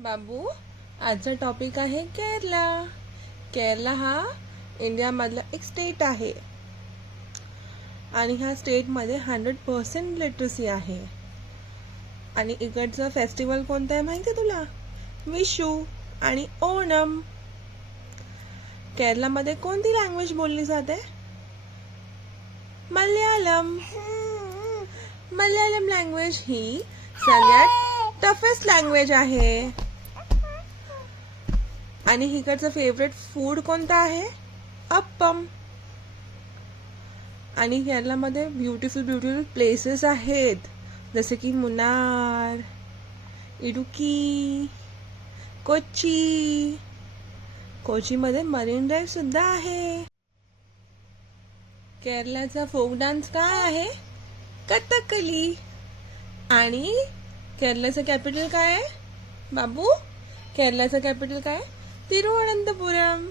बाबू, आजचा टॉपिक आहे केरला. केरला हा इंडियामधला एक स्टेट आहे आणि ह्या स्टेटमध्ये 100% लिटरसी आहे. आणि इकडचं फेस्टिवल कोणतं आहे माहिती आहे तुला? विशू आणि ओणम. केरलामध्ये कोणती लँग्वेज बोलली जाते? मल्याळम. मल्याळम लँग्वेज ही सगळ्यात टफेस्ट लँग्वेज आहे. आणि इकडचं फेवरेट फूड कोणतं आहे? अप्पम. आणि केरलामध्ये ब्युटिफुल प्लेसेस आहेत, जसे की मुन्नार, इडुकी, कोची. कोचीमध्ये मरीन ड्राईव्ह सुद्धा आहे. केरलाचा फोक डान्स काय आहे? कथकली. आणि केरलाचं कॅपिटल काय आहे बाबू? केरलाचं कॅपिटल काय? तिरुवनंतपुरम.